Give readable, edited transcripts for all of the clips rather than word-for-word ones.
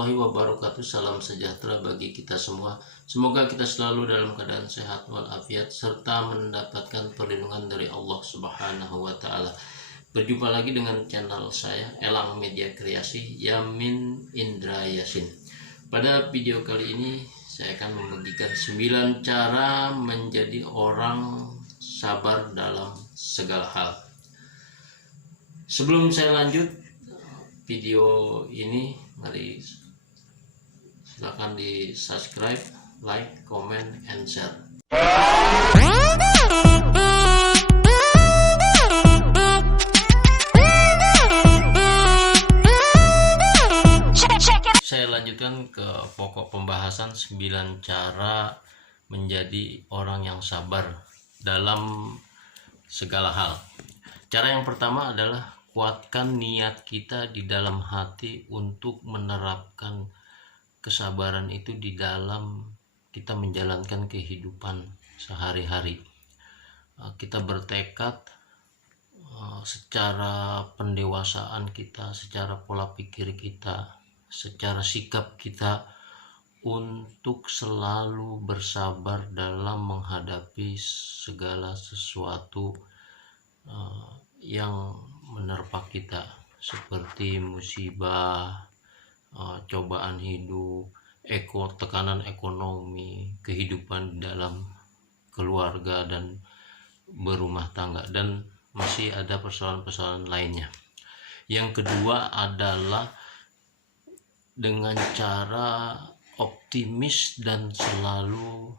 warahmatullahi wabarakatuh. Salam sejahtera bagi kita semua. Semoga kita selalu dalam keadaan sehat walafiat serta mendapatkan perlindungan dari Allah Subhanahu wa taala. Berjumpa lagi dengan channel saya Elang Media Kreasi Yamin Indra Yasin. Pada video kali ini saya akan membagikan 9 cara menjadi orang sabar dalam segala hal. Sebelum saya lanjut video ini, mari silakan di subscribe, like, comment, and share. Saya lanjutkan ke pokok pembahasan 9 cara menjadi orang yang sabar dalam segala hal. Cara yang pertama adalah kuatkan niat kita di dalam hati untuk menerapkan kesabaran itu di dalam kita menjalankan kehidupan sehari-hari. Kita bertekad secara pendewasaan kita, secara pola pikir kita, secara sikap kita untuk selalu bersabar dalam menghadapi segala sesuatu yang menerpa kita, seperti musibah, cobaan hidup, tekanan ekonomi, kehidupan dalam keluarga dan berumah tangga, dan masih ada persoalan-persoalan lainnya. Yang kedua adalah dengan cara optimis dan selalu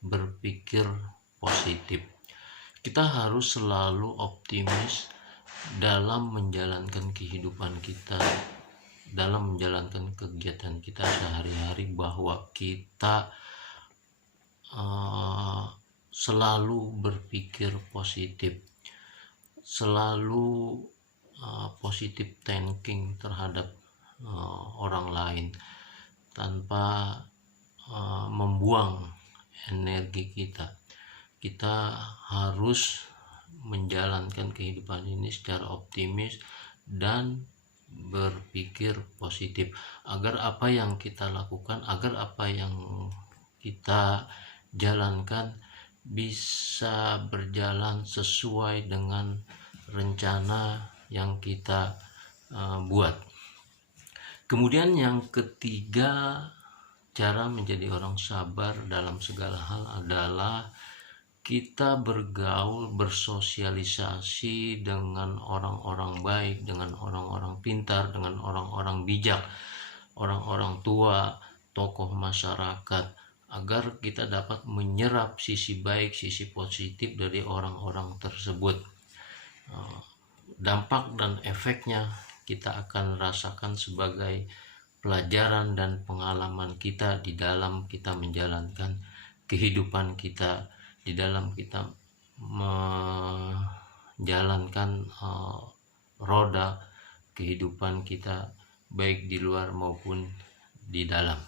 berpikir positif. Kita harus selalu optimis dalam menjalankan kehidupan kita, dalam menjalankan kegiatan kita sehari-hari, bahwa kita selalu berpikir positif, selalu positive thinking terhadap orang lain, tanpa membuang energi kita. Kita harus menjalankan kehidupan ini secara optimis dan berpikir positif, agar apa yang kita lakukan, agar apa yang kita jalankan bisa berjalan sesuai dengan rencana yang kita buat. Kemudian yang ketiga, cara menjadi orang sabar dalam segala hal adalah kita bergaul, bersosialisasi dengan orang-orang baik, dengan orang-orang pintar, dengan orang-orang bijak, orang-orang tua, tokoh masyarakat, agar kita dapat menyerap sisi baik, sisi positif dari orang-orang tersebut. Dampak dan efeknya kita akan rasakan sebagai pelajaran dan pengalaman kita di dalam kita menjalankan kehidupan kita, di dalam kita menjalankan roda kehidupan kita, baik di luar maupun di dalam.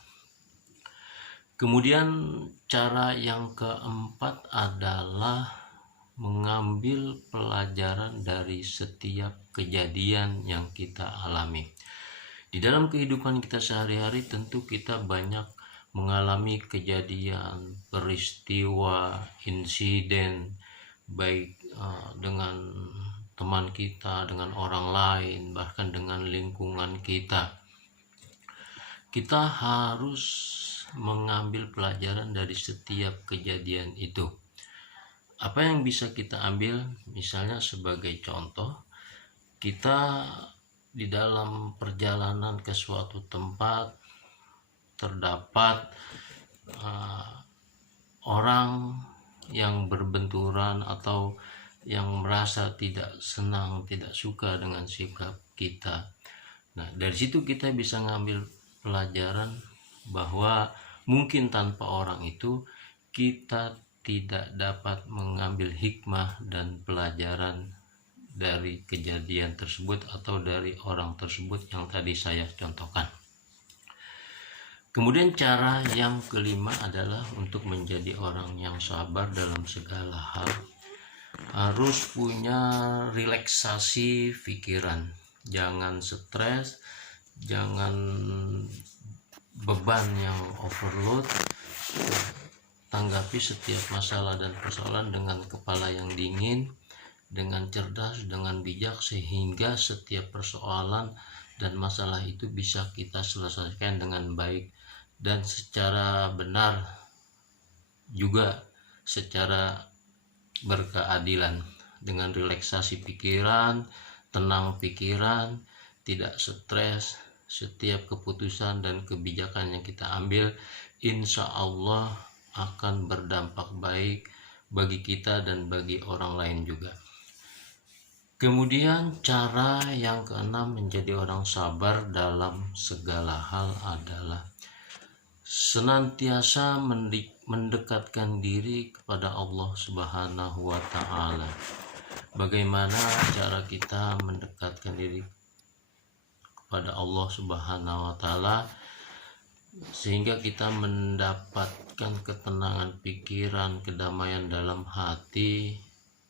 Kemudian cara yang keempat adalah mengambil pelajaran dari setiap kejadian yang kita alami. Di dalam kehidupan kita sehari-hari tentu kita banyak mengalami kejadian, peristiwa, insiden, baik dengan teman kita, dengan orang lain, bahkan dengan lingkungan kita. Kita harus mengambil pelajaran dari setiap kejadian itu. Apa yang bisa kita ambil? Misalnya sebagai contoh, kita di dalam perjalanan ke suatu tempat terdapat orang yang berbenturan atau yang merasa tidak senang, tidak suka dengan sikap kita. Nah, dari situ kita bisa ngambil pelajaran bahwa mungkin tanpa orang itu kita tidak dapat mengambil hikmah dan pelajaran dari kejadian tersebut atau dari orang tersebut yang tadi saya contohkan. Kemudian cara yang kelima adalah untuk menjadi orang yang sabar dalam segala hal, harus punya relaksasi pikiran. Jangan stres, jangan beban yang overload, tanggapi setiap masalah dan persoalan dengan kepala yang dingin, dengan cerdas, dengan bijak, sehingga setiap persoalan dan masalah itu bisa kita selesaikan dengan baik dan secara benar, juga secara berkeadilan, dengan relaksasi pikiran, tenang pikiran, tidak stres. Setiap keputusan dan kebijakan yang kita ambil insya Allah akan berdampak baik bagi kita dan bagi orang lain juga. Kemudian cara yang keenam menjadi orang sabar dalam segala hal adalah senantiasa mendekatkan diri kepada Allah Subhanahu wa Ta'ala. Bagaimana cara kita mendekatkan diri kepada Allah Subhanahu wa Ta'ala sehingga kita mendapatkan ketenangan pikiran, kedamaian dalam hati,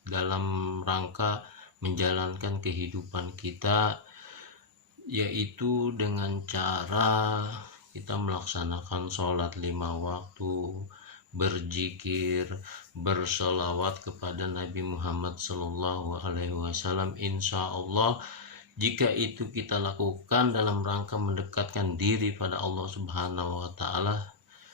dalam rangka menjalankan kehidupan kita, yaitu dengan cara kita melaksanakan sholat 5 waktu, berzikir, bersolawat kepada Nabi Muhammad SAW. Insya Allah jika itu kita lakukan dalam rangka mendekatkan diri pada Allah Subhanahu wa Ta'ala,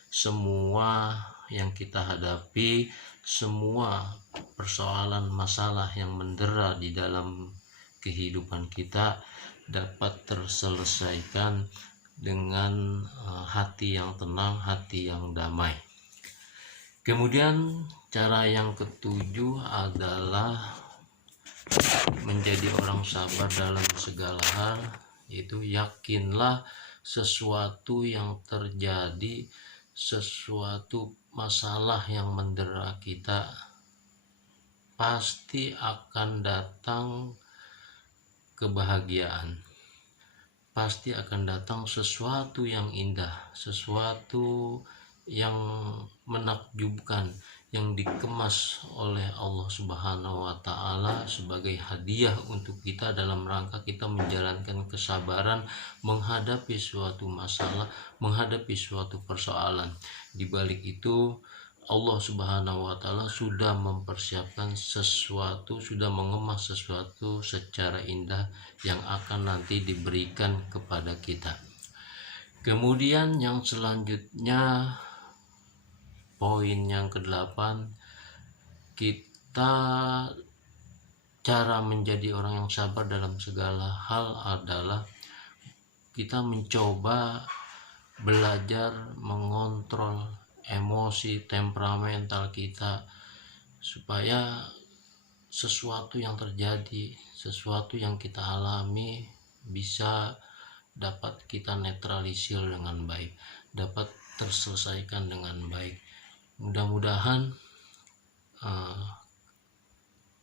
semua yang kita hadapi, semua persoalan masalah yang mendera di dalam kehidupan kita dapat terselesaikan dengan hati yang tenang, hati yang damai. Kemudian cara yang ketujuh adalah menjadi orang sabar dalam segala hal, yaitu yakinlah sesuatu yang terjadi, sesuatu masalah yang mendera kita pasti akan datang kebahagiaan, pasti akan datang sesuatu yang indah, sesuatu yang menakjubkan, yang dikemas oleh Allah Subhanahu wa Ta'ala sebagai hadiah untuk kita dalam rangka kita menjalankan kesabaran menghadapi suatu masalah, menghadapi suatu persoalan. Di balik itu Allah Subhanahu wa Ta'ala sudah mempersiapkan sesuatu, sudah mengemas sesuatu secara indah yang akan nanti diberikan kepada kita. Kemudian yang selanjutnya, poin yang ke-8, kita cara menjadi orang yang sabar dalam segala hal adalah kita mencoba belajar mengontrol emosi, temperamental kita, supaya sesuatu yang terjadi, sesuatu yang kita alami bisa dapat kita netralisir dengan baik, dapat terselesaikan dengan baik. Mudah-mudahan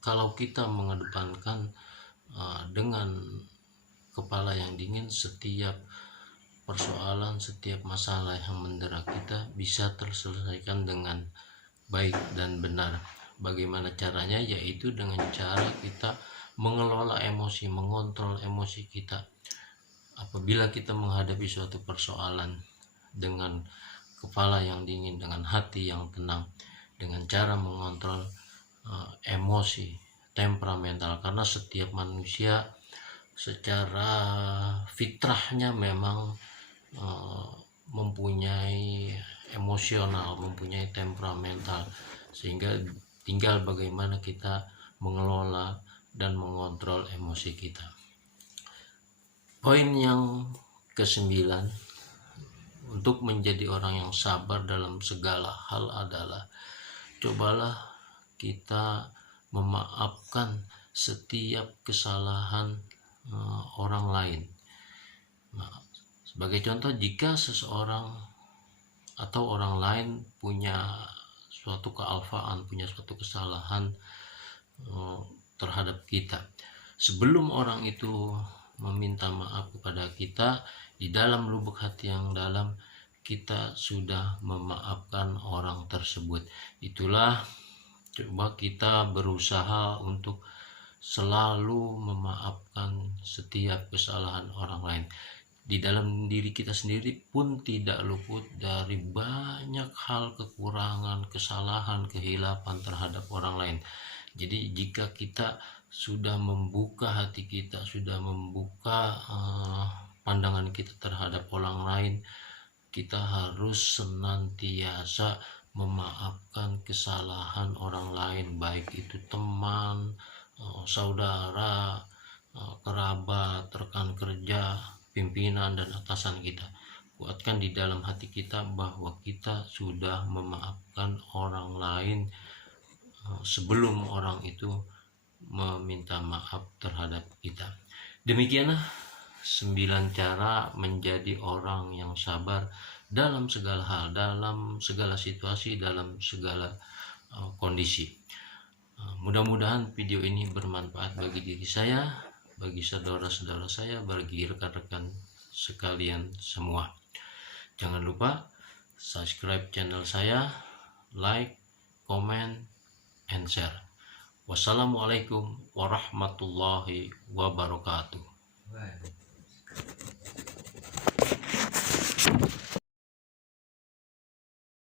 kalau kita mengedepankan dengan kepala yang dingin, setiap persoalan, setiap masalah yang mendera kita bisa terselesaikan dengan baik dan benar. Bagaimana caranya? Yaitu dengan cara kita mengelola emosi, mengontrol emosi kita. Apabila kita menghadapi suatu persoalan dengan kepala yang dingin, dengan hati yang tenang, dengan cara mengontrol emosi, temperamental, karena setiap manusia secara fitrahnya memang mempunyai emosional, mempunyai temperamental, sehingga tinggal bagaimana kita mengelola dan mengontrol emosi kita. Poin yang ke-9 untuk menjadi orang yang sabar dalam segala hal adalah cobalah kita memaafkan setiap kesalahan orang lain. Nah, sebagai contoh, jika seseorang atau orang lain punya suatu kealfaan, punya suatu kesalahan terhadap kita, sebelum orang itu meminta maaf kepada kita, di dalam lubuk hati yang dalam kita sudah memaafkan orang tersebut. Itulah, coba kita berusaha untuk selalu memaafkan setiap kesalahan orang lain. di dalam diri kita sendiri pun tidak luput dari banyak hal kekurangan, kesalahan, kehilapan terhadap orang lain. Jadi jika kita sudah membuka hati kita, sudah membuka pandangan kita terhadap orang lain, kita harus senantiasa memaafkan kesalahan orang lain, baik itu teman, saudara, kerabat, rekan kerja, pimpinan dan atasan kita. Kuatkan di dalam hati kita bahwa kita sudah memaafkan orang lain sebelum orang itu meminta maaf terhadap kita. Demikianlah 9 cara menjadi orang yang sabar dalam segala hal, dalam segala situasi, dalam segala kondisi. Mudah-mudahan video ini bermanfaat bagi diri saya, bagi saudara-saudara saya, bagi rekan-rekan sekalian semua. Jangan lupa subscribe channel saya, like, comment, and share. Wassalamualaikum warahmatullahi wabarakatuh.